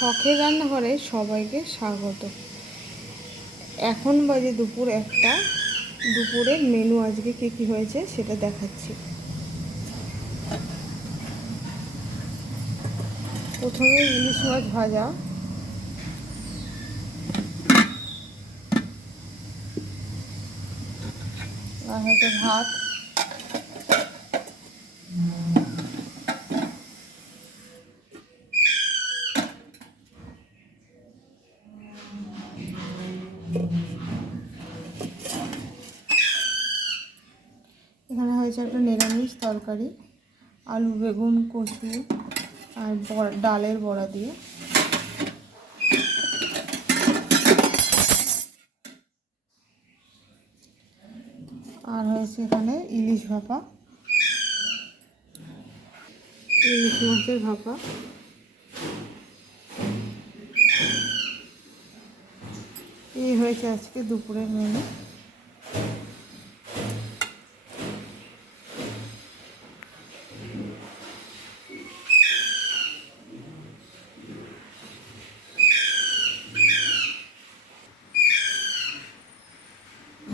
শখের রান্নাঘরে সবাইকে স্বাগত। এখন বাজে দুপুর একটা। দুপুরের মেনু আজকে কী কী হয়েছে সেটা দেখাচ্ছি। প্রথমে ইলিশ মাছ ভাজা, আর হচ্ছে ভাত, এখানে হয়েছে একটা নিরামিষ তরকারি, আলু বেগুন কচু আর ডালের বড়া দিয়ে। আর হয়েছে এখানে ইলিশ ভাপা, ইলিশ মাছের ভাপা। এই হয়েছে আজকে দুপুরের মেনু।